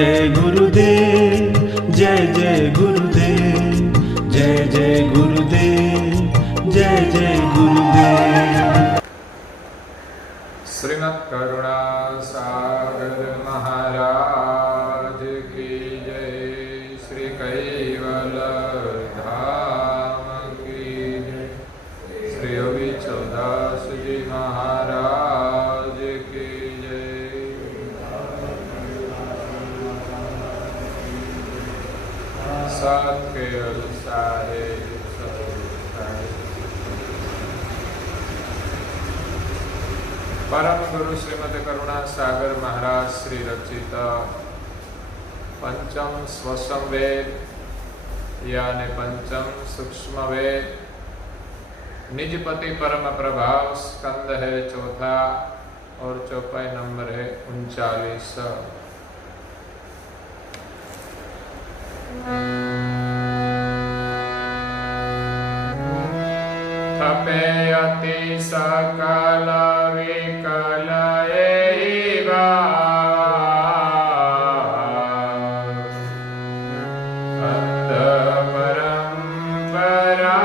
जय गुरुदेव, जय जय गुरुदेव, जय जय गुरुदेव, जय जय गुरुदेव। श्रीमद् करुणा सागर महाराज की जय। श्री कैवल धाम की जय। श्री योगी चौदास जी महाराज की जय। सात केवल साहेब परम गुरु श्रीमद करुणा सागर महाराज श्री रचित पंचम स्वसम वेद यानी पंचम सूक्ष्म वेद निजपति परम प्रभाव स्कंद है चौथा और चौपाई नंबर है 39। थपे अति सकल विकल एवा अंध परंपरा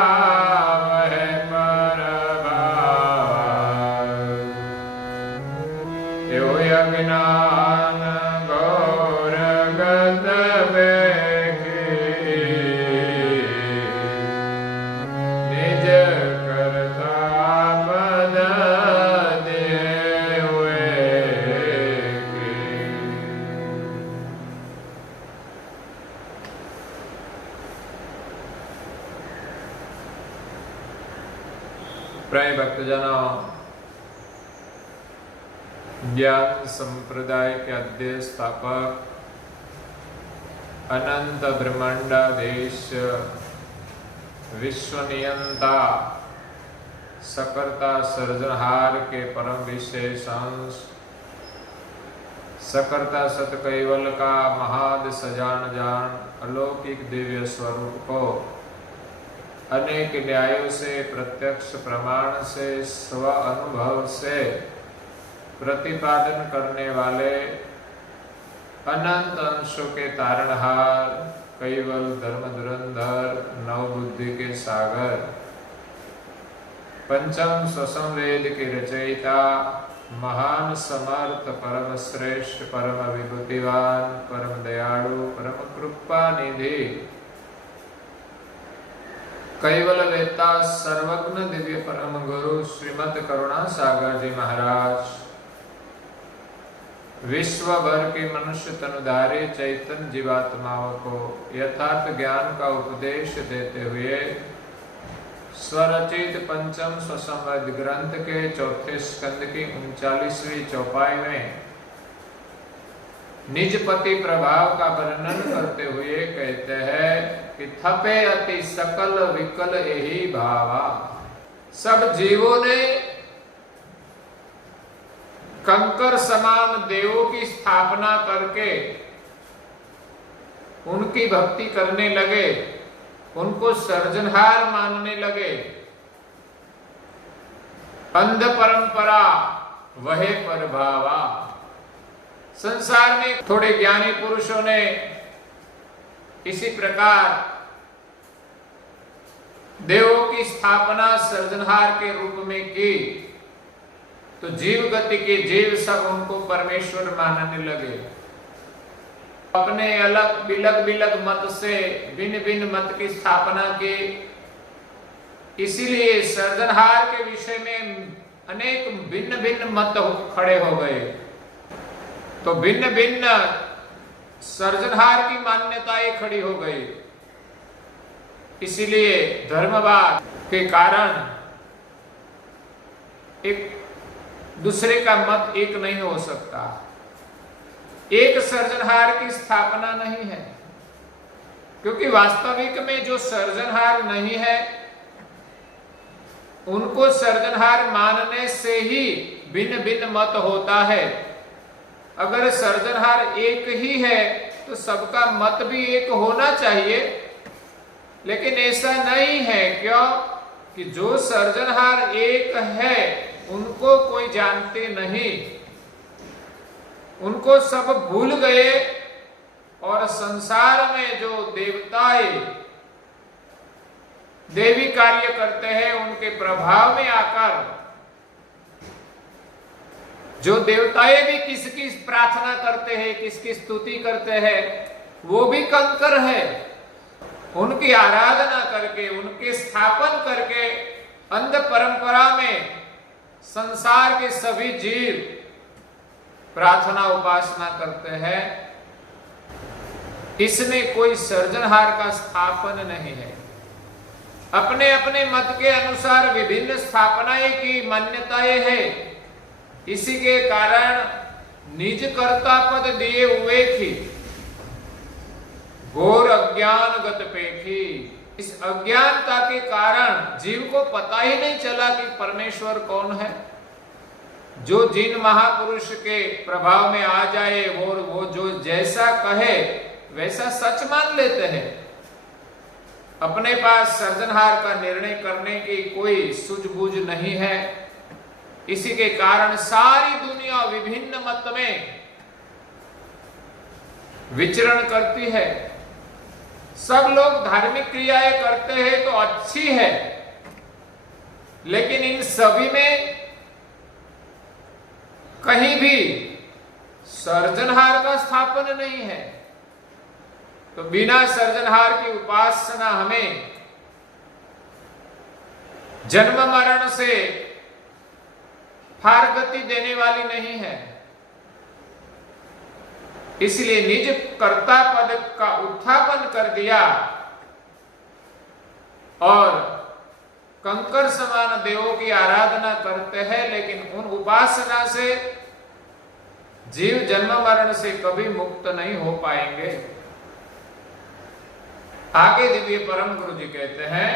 वह परभाव यो अज्ञान घोर गत प्रिय भक्तजनों, ज्ञान संप्रदाय के अध्यय स्थापक अनंत ब्रह्मांडाधीश विश्व नियंता सकर्ता सर्जनहार के परम विशेष अंश सकर्ता सत कैवल का महाद सजान जान अलौकिक दिव्य स्वरूप को अनेक न्यायों से प्रत्यक्ष प्रमाण से स्व अनुभव से प्रतिपादन करने वाले अनंत अंशों के तारणहार कैवल धर्म धुरंधर नव बुद्धि के सागर पंचम स्वसम वेद के रचयिता महान समर्थ परम श्रेष्ठ परम विभूतिवान परम दयालु परम कृपा निधि कैवल वेत्ता सर्वज्ञ दिव्य परम गुरु श्रीमद करुणा सागर जी महाराज विश्व भर के मनुष्य तनुधारी चैतन्य जीवात्माओं को यथार्थ ज्ञान का उपदेश देते हुए स्वरचित पंचम स्वसंवेद ग्रंथ के चौथे स्कंद की 39वीं चौपाई में निजपति प्रभाव का वर्णन करते हुए कहते हैं कि थपे अति सकल विकल यही भावा। सब जीवों ने कंकर समान देवों की स्थापना करके उनकी भक्ति करने लगे, उनको सर्जनहार मानने लगे। अंध परंपरा वह परभावा। संसार में थोड़े ज्ञानी पुरुषों ने इसी प्रकार देवों की स्थापना सर्जनहार के रूप में की, तो जीव गति के जीव सब उनको परमेश्वर मानने लगे। अपने अलग बिलग मत से भिन्न भिन्न मत की स्थापना की। इसीलिए सर्जनहार के विषय में अनेक भिन्न भिन्न मत खड़े हो गए। तो भिन्न भिन्न सर्जनहार की मान्यताएं खड़ी हो गई। इसीलिए धर्मवाद के कारण एक दूसरे का मत एक नहीं हो सकता। एक सर्जनहार की स्थापना नहीं है, क्योंकि वास्तविक में जो सर्जनहार नहीं है उनको सर्जनहार मानने से ही भिन्न भिन्न मत होता है। अगर सर्जनहार एक ही है तो सबका मत भी एक होना चाहिए, लेकिन ऐसा नहीं है। क्यों? कि जो सर्जनहार एक है उनको कोई जानते नहीं, उनको सब भूल गए और संसार में जो देवताएं देवी कार्य करते हैं, उनके प्रभाव में आकर जो देवताएं भी किसकी प्रार्थना करते हैं, किसकी स्तुति करते हैं, वो भी कंकर है। उनकी आराधना करके, उनके स्थापन करके अंध परंपरा में संसार के सभी जीव प्रार्थना उपासना करते हैं। इसमें कोई सृजनहार का स्थापन नहीं है। अपने अपने मत के अनुसार विभिन्न स्थापनाएं की मान्यताएं हैं। इसी के कारण निज कर्ता पद दिए हुए थी, घोर अज्ञानगत पेखी। इस अज्ञानता के कारण जीव को पता ही नहीं चला कि परमेश्वर कौन है। जो जिन महापुरुष के प्रभाव में आ जाए और वो जो जैसा कहे वैसा सच मान लेते हैं। अपने पास सृजनहार का निर्णय करने की कोई सूझबूझ नहीं है। इसी के कारण सारी दुनिया विभिन्न मत में विचरण करती है। सब लोग धार्मिक क्रियाएं करते हैं तो अच्छी है, लेकिन इन सभी में कहीं भी सृजनहार का स्थापन नहीं है। तो बिना सृजनहार की उपासना हमें जन्म मरण से फार गति देने वाली नहीं है। इसलिए निज कर्ता पद का उत्थापन कर दिया और कंकर समान देवों की आराधना करते हैं, लेकिन उन उपासना से जीव जन्म मरण से कभी मुक्त नहीं हो पाएंगे। आगे दिव्य परम गुरु जी कहते हैं,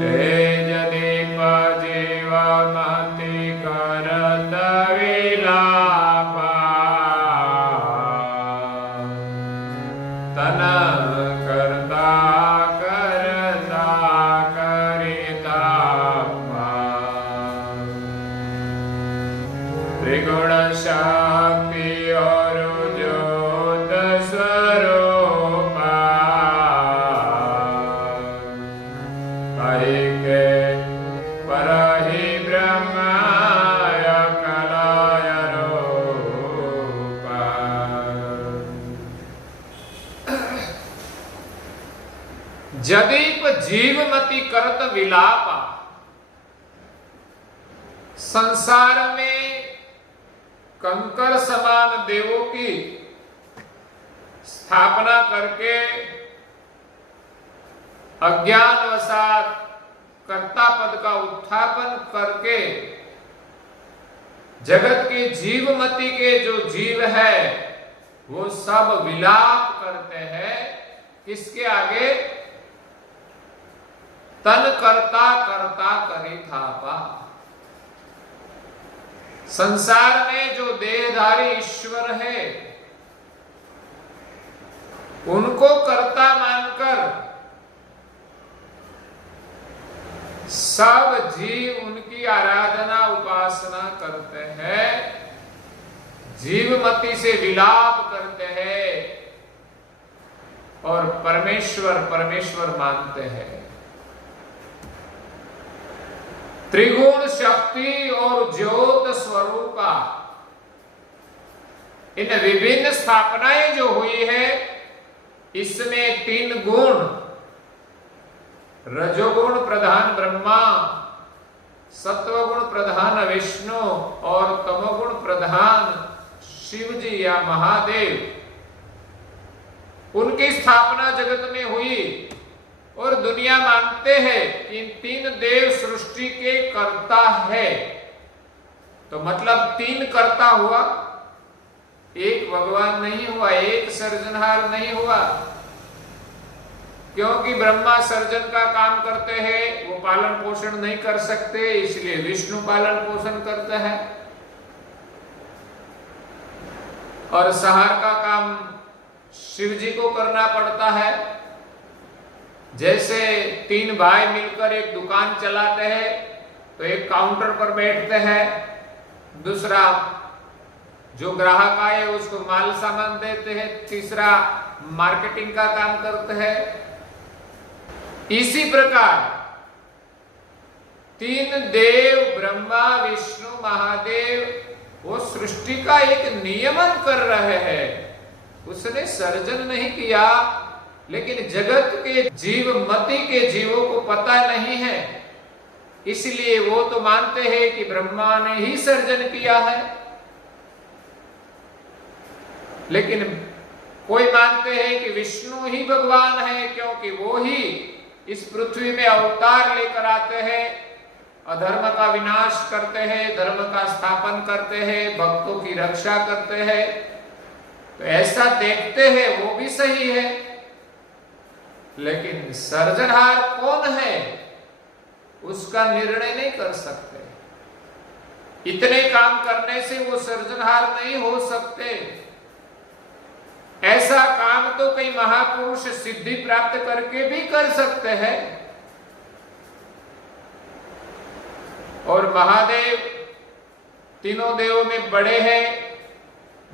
तेज दीप जीवमति करत विलापा, तन करता करता करिता त्रिगुण शक्ति और ज्योत स्वरूपा, के परहि ब्रह्म कलाय रूपा। जदीप जीवमति करत विलापा। संसार में कंकर समान देवों की स्थापना करके अज्ञानवशात कर्ता पद का उत्थापन करके जगत के जीवमति के जो जीव है वो सब विलाप करते हैं। किसके आगे? तन करता करता करी थापा। संसार में जो देहधारी ईश्वर है उनको कर्ता मानकर सब जीव उनकी आराधना उपासना करते हैं, जीवमति से विलाप करते हैं और परमेश्वर परमेश्वर मानते हैं। त्रिगुण शक्ति और ज्योत स्वरूपा। इन विभिन्न स्थापनाएं जो हुई है इसमें 3 गुण, रजोगुण प्रधान ब्रह्मा, सत्वगुण प्रधान विष्णु और तमोगुण प्रधान शिव जी या महादेव, उनकी स्थापना जगत में हुई। और दुनिया मानते हैं कि इन 3 देव सृष्टि के कर्ता है। तो मतलब 3 कर्ता हुआ, एक भगवान नहीं हुआ, एक सृजनहार नहीं हुआ। क्योंकि ब्रह्मा सर्जन का काम करते हैं, वो पालन पोषण नहीं कर सकते, इसलिए विष्णु पालन पोषण करते हैं। और संहार का काम शिव जी को करना पड़ता है। जैसे 3 भाई मिलकर एक दुकान चलाते हैं तो एक काउंटर पर बैठते हैं, दूसरा जो ग्राहक आए उसको माल सामान देते हैं, तीसरा मार्केटिंग का काम करते हैं। इसी प्रकार तीन देव ब्रह्मा विष्णु महादेव वो सृष्टि का एक नियमन कर रहे हैं। उसने सर्जन नहीं किया, लेकिन जगत के जीव मति के जीवों को पता नहीं है, इसलिए वो तो मानते हैं कि ब्रह्मा ने ही सर्जन किया है। लेकिन कोई मानते हैं कि विष्णु ही भगवान है, क्योंकि वो ही इस पृथ्वी में अवतार लेकर आते हैं, अधर्म का विनाश करते हैं, धर्म का स्थापन करते हैं, भक्तों की रक्षा करते हैं। तो ऐसा देखते हैं, वो भी सही है। लेकिन सर्जनहार कौन है उसका निर्णय नहीं कर सकते। इतने काम करने से वो सर्जनहार नहीं हो सकते। ऐसा काम तो कई महापुरुष सिद्धि प्राप्त करके भी कर सकते हैं। और महादेव तीनों देवों में बड़े हैं,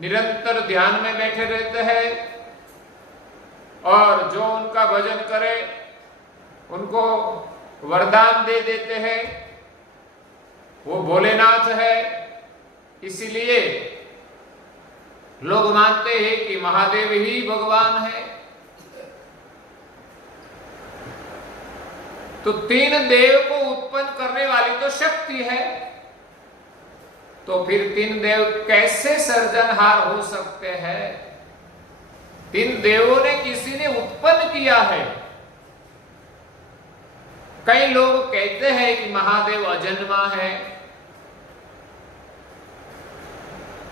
निरंतर ध्यान में बैठे रहते हैं, और जो उनका भजन करे उनको वरदान दे देते हैं। वो भोलेनाथ है, इसलिए लोग मानते हैं कि महादेव ही भगवान है। तो तीन देव को उत्पन्न करने वाली तो शक्ति है, तो फिर तीन देव कैसे सर्जनहार हो सकते हैं? तीन देवों ने किसी ने उत्पन्न किया है। कई लोग कहते हैं कि महादेव अजन्मा है,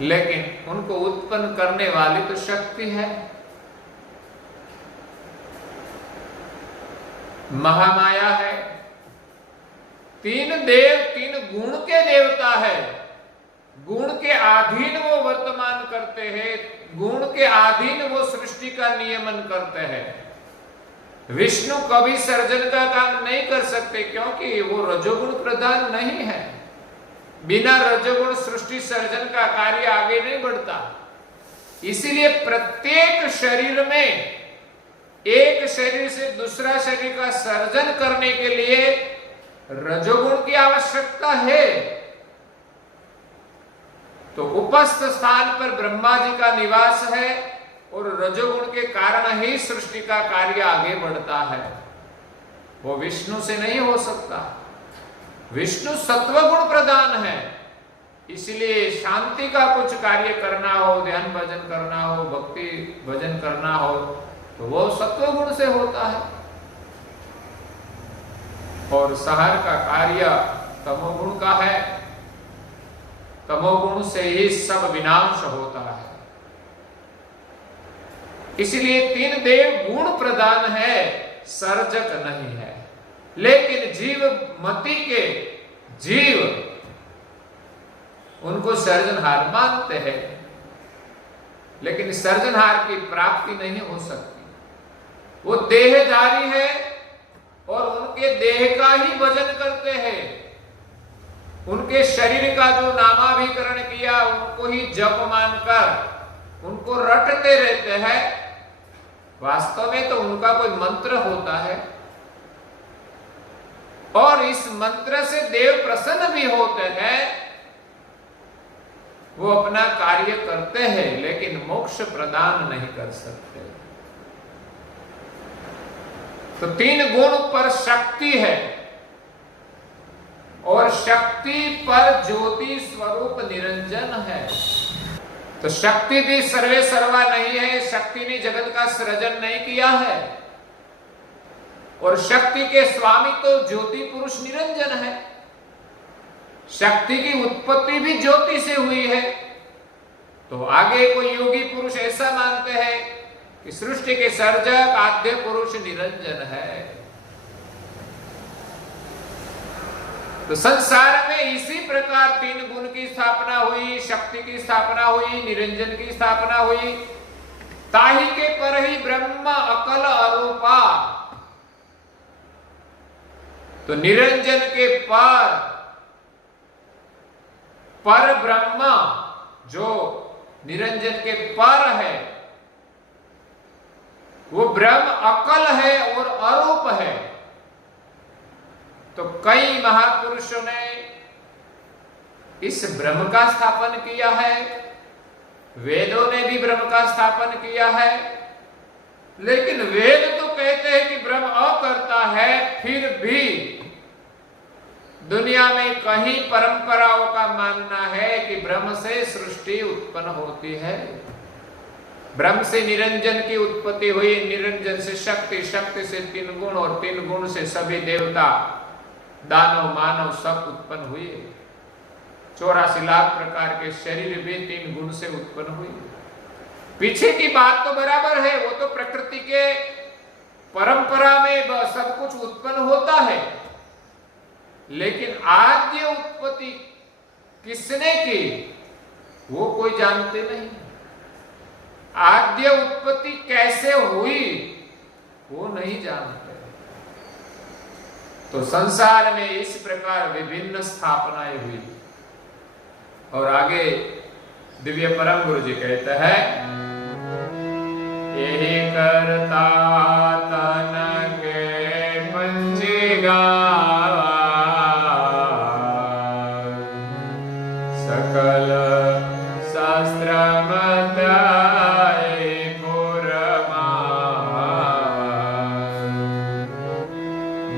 लेकिन उनको उत्पन्न करने वाली तो शक्ति है, महामाया है। तीन देव तीन गुण के देवता है। गुण के अधीन वो वर्तमान करते हैं, गुण के अधीन वो सृष्टि का नियमन करते हैं। विष्णु कभी सर्जन का काम नहीं कर सकते, क्योंकि वो रजोगुण प्रधान नहीं है। बिना रजोगुण सृष्टि सर्जन का कार्य आगे नहीं बढ़ता। इसीलिए प्रत्येक शरीर में एक शरीर से दूसरा शरीर का सर्जन करने के लिए रजोगुण की आवश्यकता है। तो उपस्थ स्थान पर ब्रह्मा जी का निवास है, और रजोगुण के कारण ही सृष्टि का कार्य आगे बढ़ता है। वो विष्णु से नहीं हो सकता। विष्णु सत्वगुण प्रधान है, इसलिए शांति का कुछ कार्य करना हो, ध्यान भजन करना हो, भक्ति भजन करना हो, तो वो सत्वगुण से होता है। और संहार का कार्य तमोगुण का है। तमोगुण से ही सब विनाश होता है। इसलिए तीन देव गुण प्रधान है, सर्जक नहीं है। लेकिन जीव मति के जीव उनको सर्जनहार मानते हैं, लेकिन सर्जनहार की प्राप्ति नहीं हो सकती। वो देहधारी है और उनके देह का ही भजन करते हैं। उनके शरीर का जो नामाभिकरण किया उनको ही जप मानकर उनको रटते रहते हैं। वास्तव में तो उनका कोई मंत्र होता है, और इस मंत्र से देव प्रसन्न भी होते हैं। वो अपना कार्य करते हैं, लेकिन मोक्ष प्रदान नहीं कर सकते। तो तीन गुण पर शक्ति है, और शक्ति पर ज्योति स्वरूप निरंजन है। तो शक्ति भी सर्वे सर्वा नहीं है। शक्ति ने जगत का सृजन नहीं किया है, और शक्ति के स्वामी तो ज्योति पुरुष निरंजन है। शक्ति की उत्पत्ति भी ज्योति से हुई है। तो आगे कोई योगी पुरुष ऐसा मानते हैं कि सृष्टि के सर्जक आद्य पुरुष निरंजन है। तो संसार में इसी प्रकार तीन गुण की स्थापना हुई, शक्ति की स्थापना हुई, निरंजन की स्थापना हुई। ताही के पर ही ब्रह्म अकल अरूपा। तो निरंजन के पर ब्रह्म जो निरंजन के पर है, वो ब्रह्म अकल है और अरूप है। तो कई महापुरुषों ने इस ब्रह्म का स्थापन किया है, वेदों ने भी ब्रह्म का स्थापन किया है, लेकिन वेद तो कहते हैं कि ब्रह्म अकर्ता है, फिर भी दुनिया में कहीं परंपराओं का मानना है कि ब्रह्म से सृष्टि उत्पन्न होती है, ब्रह्म से निरंजन की उत्पत्ति हुई, निरंजन से शक्ति, शक्ति से 3 गुण और 3 गुण से सभी देवता, दानव, मानव सब उत्पन्न हुए। 84 लाख प्रकार के शरीर भी 3 गुण से उत्पन्न हुए। पीछे की बात तो बराबर है, वो तो प्रकृति के परंपरा में सब कुछ उत्पन्न होता है, लेकिन आद्य उत्पत्ति किसने की वो कोई जानते नहीं। आद्य उत्पत्ति कैसे हुई वो नहीं जानते। तो संसार में इस प्रकार विभिन्न स्थापनाएं हुई। और आगे दिव्य परम गुरु जी कहते हैं, यही करता तन के पंचगा सकल शास्त्र मत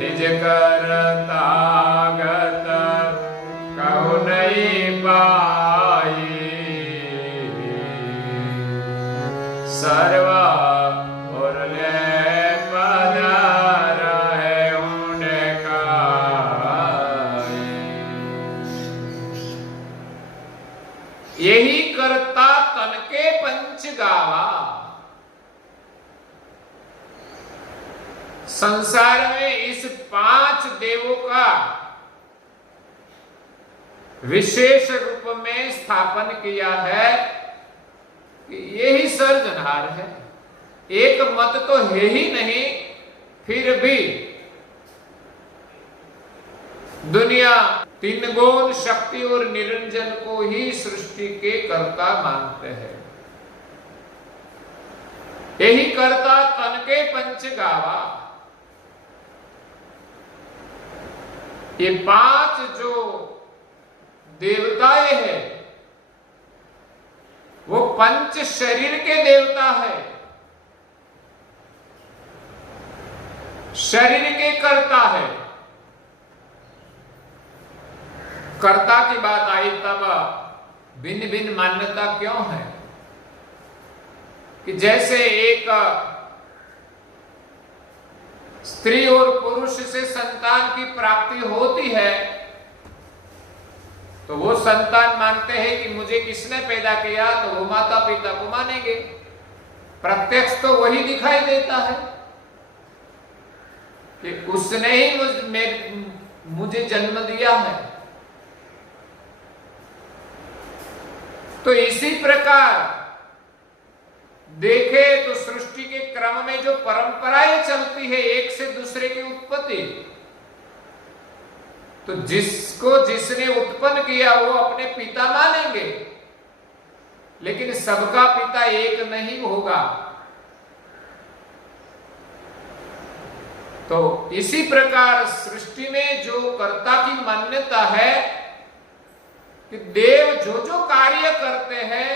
निज करता गत कहु नहीं पाई सर्वा और ले पदार है उनका। यही करता तन के पंच गावा। संसार में इस 5 देवों का विशेष रूप में स्थापन किया है कि यही सर्जनहार है। एक मत तो है ही नहीं, फिर भी दुनिया 3 गुण, शक्ति और निरंजन को ही सृष्टि के कर्ता मानते हैं। यही कर्ता तन के पंच गावा। ये 5 जो देवताएं हैं वो पंच शरीर के देवता है, शरीर के कर्ता है। कर्ता की बात आई तब भिन्न भिन्न मान्यता क्यों है कि जैसे एक स्त्री और पुरुष से संतान की प्राप्ति होती है तो वो संतान मानते हैं कि मुझे किसने पैदा किया, तो वो माता पिता को मानेंगे। प्रत्यक्ष तो वही दिखाई देता है कि उसने ही मुझे जन्म दिया है। तो इसी प्रकार देखे तो सृष्टि के क्रम में जो परंपराएं चलती है एक से दूसरे की उत्पत्ति, तो जिसको जिसने उत्पन्न किया वो अपने पिता मानेंगे, लेकिन सबका पिता एक नहीं होगा। तो इसी प्रकार सृष्टि में जो कर्ता की मान्यता है कि देव जो जो कार्य करते हैं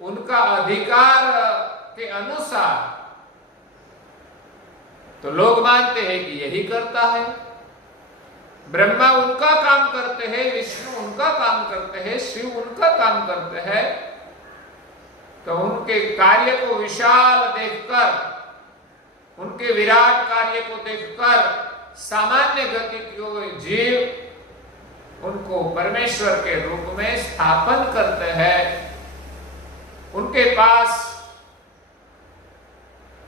उनका अधिकार के अनुसार तो लोग मानते हैं कि यही करता है। ब्रह्मा उनका काम करते हैं, विष्णु उनका काम करते हैं, शिव उनका काम करते हैं। तो उनके कार्य को विशाल देखकर, उनके विराट कार्य को देखकर सामान्य गति के जीव उनको परमेश्वर के रूप में स्थापन करते हैं। उनके पास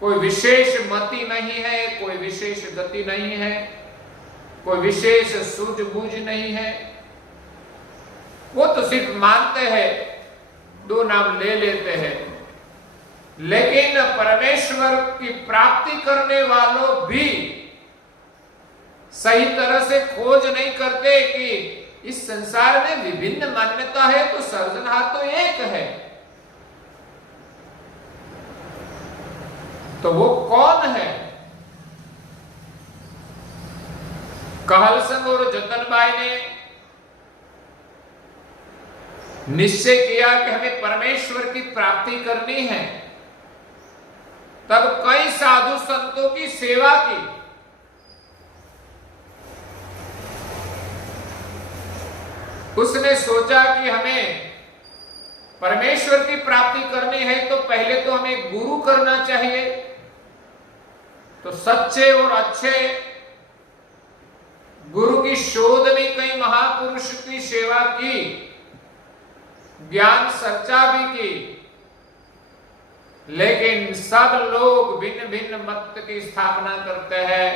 कोई विशेष मति नहीं है, कोई विशेष गति नहीं है, कोई विशेष सूझबूझ नहीं है। वो तो सिर्फ मानते हैं, 2 नाम ले लेते हैं, लेकिन परमेश्वर की प्राप्ति करने वालों भी सही तरह से खोज नहीं करते कि इस संसार में विभिन्न मान्यता है तो सर्जनहार तो एक है। तो वो कौन है? कहलसंग और जतनबाई ने निश्चय किया कि हमें परमेश्वर की प्राप्ति करनी है, तब कई साधु संतों की सेवा की। उसने सोचा कि हमें परमेश्वर की प्राप्ति करनी है तो पहले तो हमें गुरु करना चाहिए। तो सच्चे और अच्छे गुरु की शोध में कई महापुरुष की सेवा की, ज्ञान चर्चा भी की, लेकिन सब लोग भिन्न भिन्न मत की स्थापना करते हैं,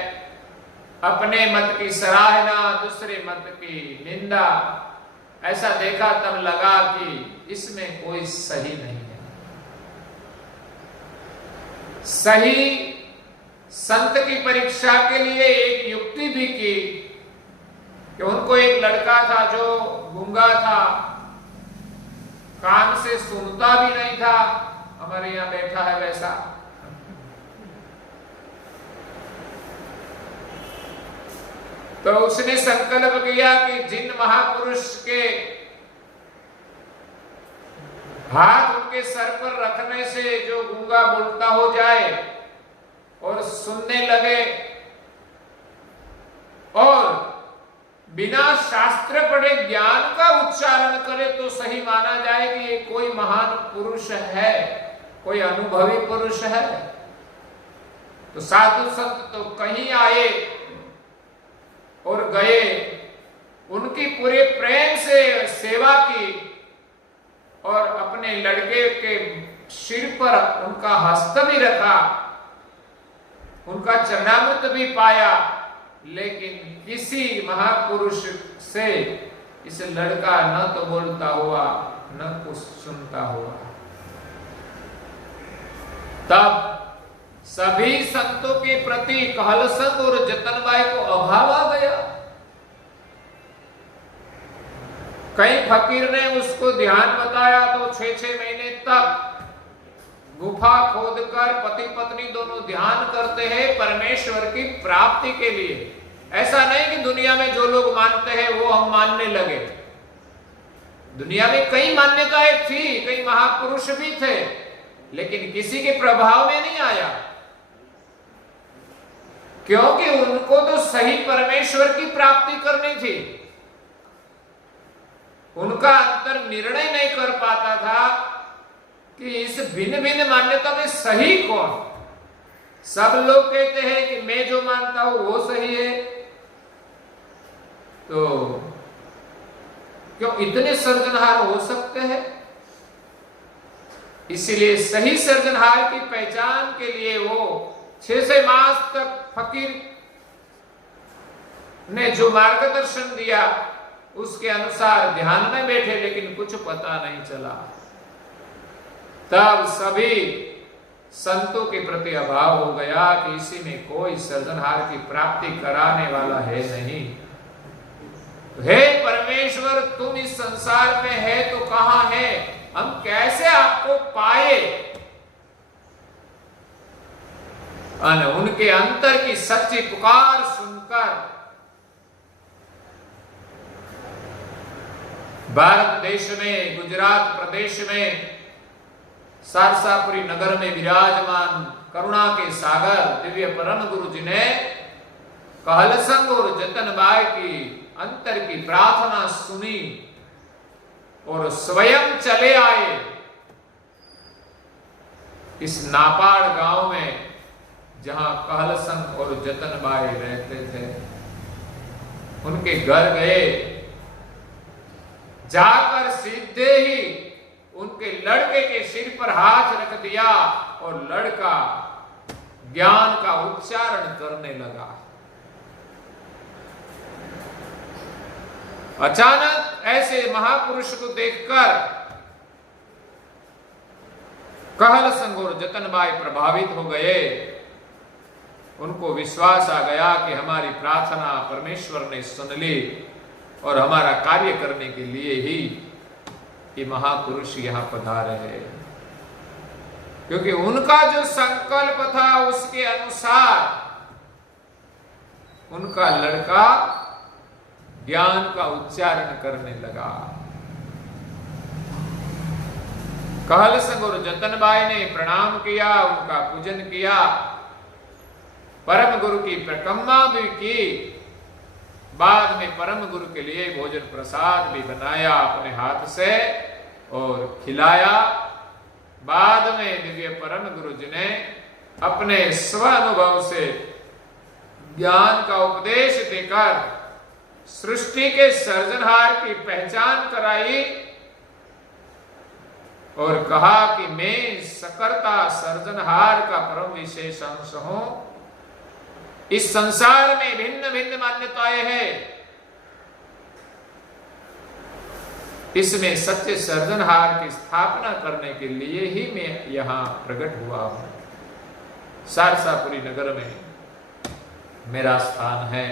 अपने मत की सराहना, दूसरे मत की निंदा। ऐसा देखा तब लगा कि इसमें कोई सही नहीं है। सही संत की परीक्षा के लिए एक युक्ति भी की कि उनको एक लड़का था जो गूंगा था, कान से सुनता भी नहीं था, हमारे यहां बैठा है वैसा। तो उसने संकल्प किया कि जिन महापुरुष के हाथ उनके सर पर रखने से जो गूंगा बोलता हो जाए और सुनने लगे और बिना शास्त्र पढ़े ज्ञान का उच्चारण करे तो सही माना जाए कि ये कोई महान पुरुष है, कोई अनुभवी पुरुष है। तो साधु संत तो कहीं आए और गए, उनकी पूरे प्रेम से सेवा की और अपने लड़के के सिर पर उनका हस्त भी रखा, उनका चरणामृत भी पाया, लेकिन किसी महापुरुष से इस लड़का न तो बोलता हुआ न कुछ सुनता हुआ। तब सभी संतों के प्रति कहलसंग और जतनबाई को अभाव आ गया। कई फकीर ने उसको ध्यान बताया तो 6-6 महीने तक गुफा खोदकर पति पत्नी दोनों ध्यान करते हैं परमेश्वर की प्राप्ति के लिए। ऐसा नहीं कि दुनिया में जो लोग मानते हैं वो हम मानने लगे। दुनिया में कई मान्यताएं थी, कई महापुरुष भी थे, लेकिन किसी के प्रभाव में नहीं आया, क्योंकि उनको तो सही परमेश्वर की प्राप्ति करनी थी। उनका अंतर निर्णय नहीं कर पाता था कि इस भिन्न भिन्न मान्यता में सही कौन। सब लोग कहते हैं कि मैं जो मानता हूं वो सही है, तो क्यों इतने सर्जनहार हो सकते हैं? इसलिए सही सर्जनहार की पहचान के लिए वो 6 मास तक फकीर ने जो मार्गदर्शन दिया उसके अनुसार ध्यान में बैठे, लेकिन कुछ पता नहीं चला। तब सभी संतों के प्रति अभाव हो गया कि इसी में कोई सर्जनहार की प्राप्ति कराने वाला है नहीं। हे परमेश्वर, तुम इस संसार में है तो कहां है? हम कैसे आपको पाए? उनके अंतर की सच्ची पुकार सुनकर भारत देश में, गुजरात प्रदेश में, सारसापुरी नगर में विराजमान करुणा के सागर दिव्य परम गुरु जी ने कहलसंग और जतनबाई की अंतर की प्रार्थना सुनी और स्वयं चले आए इस नापाड़ गांव में जहां कहलसंग और जतनबाई रहते थे। उनके घर गए, जाकर सीधे ही उनके लड़के के सिर पर हाथ रख दिया और लड़का ज्ञान का उच्चारण करने लगा। अचानक ऐसे महापुरुष को देखकर कहलसंग और जतनबाई प्रभावित हो गए। उनको विश्वास आ गया कि हमारी प्रार्थना परमेश्वर ने सुन ली और हमारा कार्य करने के लिए ही ये महापुरुष यहां पधारे हैं। क्योंकि उनका जो संकल्प था उसके अनुसार उनका लड़का ज्ञान का उच्चारण करने लगा। कहलसंग और जतनबाई ने प्रणाम किया, उनका पूजन किया, परम गुरु की परिक्रमा भी की। बाद में परम गुरु के लिए भोजन प्रसाद भी बनाया अपने हाथ से और खिलाया। बाद में दिव्य परम गुरु जी ने अपने स्व अनुभव से ज्ञान का उपदेश देकर सृष्टि के सर्जनहार की पहचान कराई और कहा कि मैं सकर्ता सर्जनहार का परम विशेष अंश हूं। इस संसार में भिन्न भिन्न मान्यताएं हैं, इसमें सच्चे सर्जनहार की स्थापना करने के लिए ही मैं यहां प्रकट हुआ हूं। सारसापुरी नगर में मेरा स्थान है।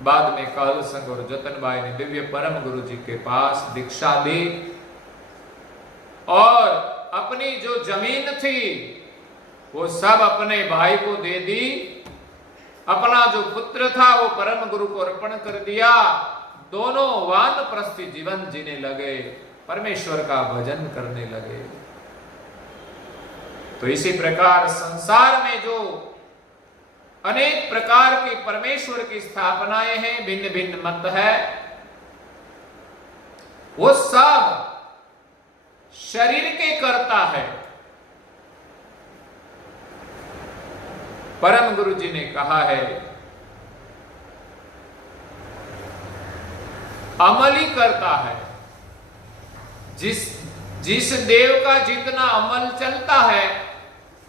बाद में कहलसंग और जतनबाई ने दिव्य परम गुरु जी के पास दीक्षा ली और अपनी जो जमीन थी वो सब अपने भाई को दे दी। अपना जो पुत्र था वो परम गुरु को अर्पण कर दिया। दोनों वानप्रस्थी जीवन जीने लगे, परमेश्वर का भजन करने लगे। तो इसी प्रकार संसार में जो अनेक प्रकार की परमेश्वर की स्थापनाएं हैं, भिन्न भिन्न मत है, वो सब शरीर के करता है। परम गुरु जी ने कहा है अमली करता है। जिस देव का जितना अमल चलता है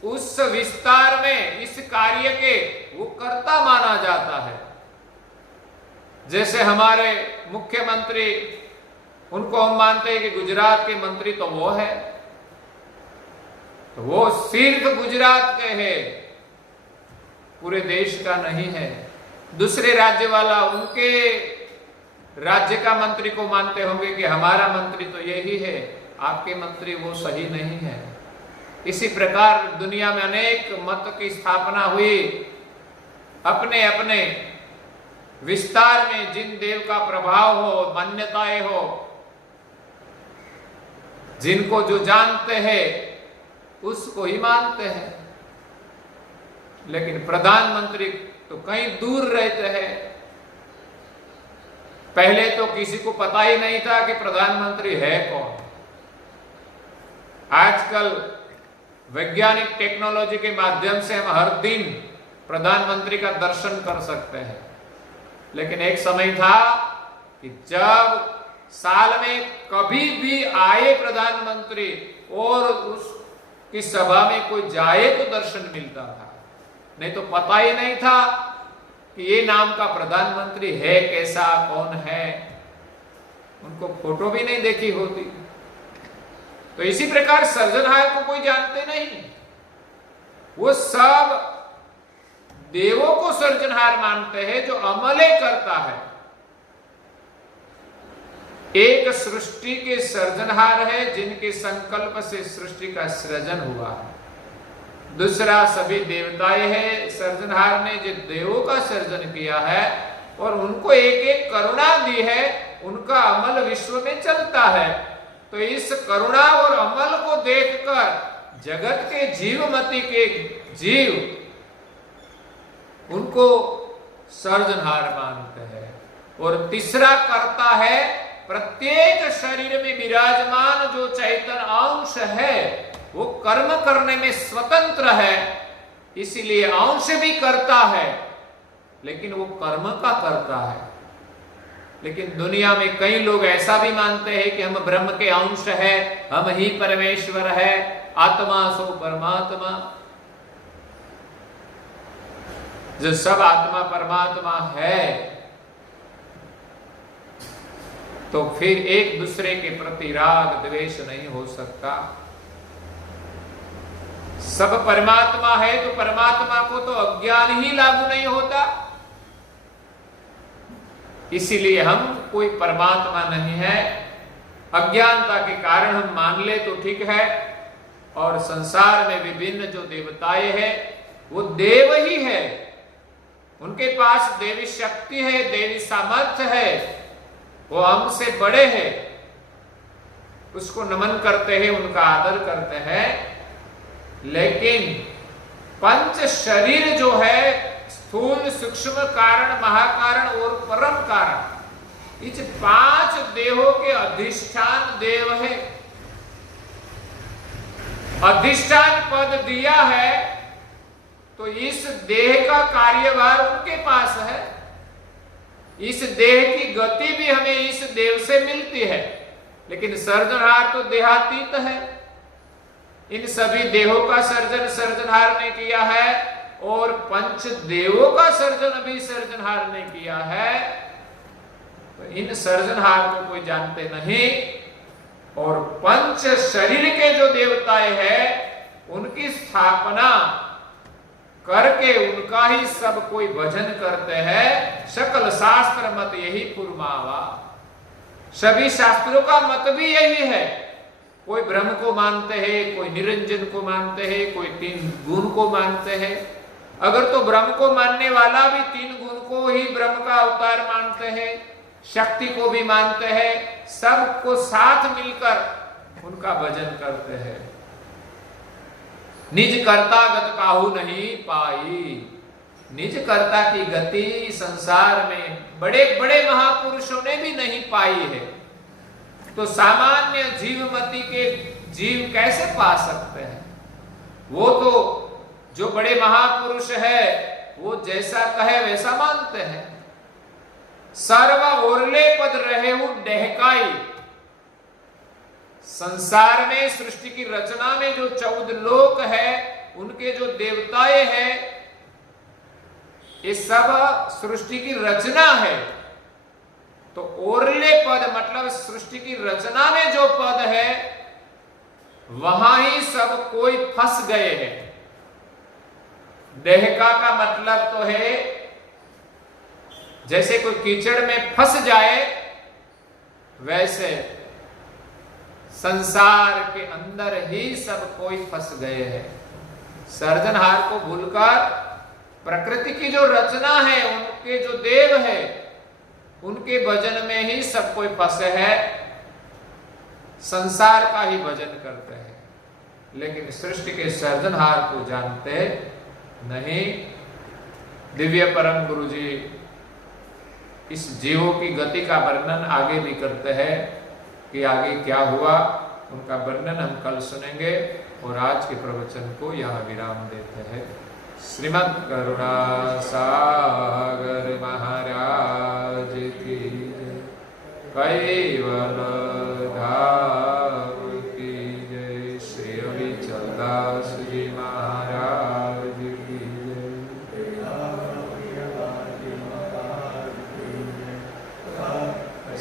उस विस्तार में इस कार्य के वो कर्ता माना जाता है। जैसे हमारे मुख्यमंत्री, उनको हम मानते हैं कि गुजरात के मंत्री तो वो है, तो वो सिर्फ गुजरात के है, पूरे देश का नहीं है। दूसरे राज्य वाला उनके राज्य का मंत्री को मानते होंगे कि हमारा मंत्री तो यही है, आपके मंत्री वो सही नहीं है। इसी प्रकार दुनिया में अनेक मत की स्थापना हुई। अपने अपने विस्तार में जिन देव का प्रभाव हो, मान्यताएं हो, जिनको जो जानते हैं उसको ही मानते हैं। लेकिन प्रधानमंत्री तो कहीं दूर रहते हैं। पहले तो किसी को पता ही नहीं था कि प्रधानमंत्री है कौन। आजकल वैज्ञानिक टेक्नोलॉजी के माध्यम से हम हर दिन प्रधानमंत्री का दर्शन कर सकते हैं। लेकिन एक समय था कि जब साल में कभी भी आए प्रधानमंत्री और उसकी सभा में कोई जाए तो दर्शन मिलता था, नहीं तो पता ही नहीं था कि ये नाम का प्रधानमंत्री है कैसा, कौन है। उनको फोटो भी नहीं देखी होती। तो इसी प्रकार सर्जनहार को कोई जानते नहीं। वो सब देवों को सर्जनहार मानते हैं जो अमले करता है। एक सृष्टि के सर्जनहार है जिनके संकल्प से सृष्टि का सृजन हुआ है। दूसरा सभी देवताएं हैं सर्जनहार ने जो देवों का सर्जन किया है और उनको एक एक करुणा दी है, उनका अमल विश्व में चलता है। तो इस करुणा और अमल को देखकर जगत के जीवमति के जीव उनको सर्जनहार मानते हैं। और तीसरा कर्ता है प्रत्येक शरीर में विराजमान जो चैतन्य अंश है वो कर्म करने में स्वतंत्र है, इसीलिए अंश भी करता है, लेकिन वो कर्म का करता है। लेकिन दुनिया में कई लोग ऐसा भी मानते हैं कि हम ब्रह्म के अंश है, हम ही परमेश्वर है, आत्मा सो परमात्मा। जो सब आत्मा परमात्मा है तो फिर एक दूसरे के प्रति राग द्वेष नहीं हो सकता। सब परमात्मा है तो परमात्मा को तो अज्ञान ही लागू नहीं होता। इसीलिए हम कोई परमात्मा नहीं है। अज्ञानता के कारण हम मान ले तो ठीक है, और संसार में विभिन्न जो देवताएं हैं वो देव ही है, उनके पास देवी शक्ति है, देवी सामर्थ्य है, वो हमसे बड़े हैं, उसको नमन करते हैं, उनका आदर करते हैं। लेकिन पंच शरीर जो है, स्थूल सूक्ष्म कारण, महाकारण और परम कारण, इस 5 देहों के अधिष्ठान देव है। अधिष्ठान पद दिया है तो इस देह का कार्यभार उनके पास है। इस देह की गति भी हमें इस देव से मिलती है, लेकिन सर्जनहार तो देहातीत है। इन सभी देहों का सर्जन सर्जनहार ने किया है और पंच देवों का सर्जन भी सर्जनहार ने किया है। तो इन सर्जनहार को कोई जानते नहीं, और पंच शरीर के जो देवताएं हैं उनकी स्थापना करके उनका ही सब कोई भजन करते हैं। सकल शास्त्र मत यही फुरमावा, सभी शास्त्रों का मत भी यही है। कोई ब्रह्म को मानते हैं, कोई निरंजन को मानते हैं, कोई 3 गुण को मानते हैं। अगर तो ब्रह्म को मानने वाला भी 3 गुण को ही ब्रह्म का अवतार मानते हैं, शक्ति को भी मानते हैं, सबको साथ मिलकर उनका भजन करते हैं। निज कर्ता गत काहू नहीं पाई, निज कर्ता की गति संसार में बड़े बड़े महापुरुषों ने भी नहीं पाई है, तो सामान्य जीवमति के जीव कैसे पा सकते हैं? वो तो जो बड़े महापुरुष है वो जैसा कहे वैसा मानते हैं। सर्व ओरले पद रहे हूं डहकाई, संसार में सृष्टि की रचना में जो 14 लोक है, उनके जो देवताएं हैं, ये सब सृष्टि की रचना है। तो ओरले पद मतलब सृष्टि की रचना में जो पद है वहां ही सब कोई फंस गए हैं। डहका का मतलब तो है जैसे कोई कीचड़ में फंस जाए, वैसे संसार के अंदर ही सब कोई फंस गए हैं। सर्जनहार को भूलकर प्रकृति की जो रचना है, उनके जो देव है, उनके भजन में ही सब कोई फंसे है, संसार का ही भजन करते हैं, लेकिन सृष्टि के सर्जनहार को जानते नहीं। दिव्य परम गुरु जी इस जीवों की गति का वर्णन आगे भी करते हैं कि आगे क्या हुआ, उनका वर्णन हम कल सुनेंगे। और आज के प्रवचन को यहाँ विराम देते हैं। श्रीमद् करुणा सागर महाराज की जय, कैवल धाम की जय, श्री अविचल दास जी महाराज की जय।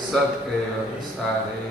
सत्य सारे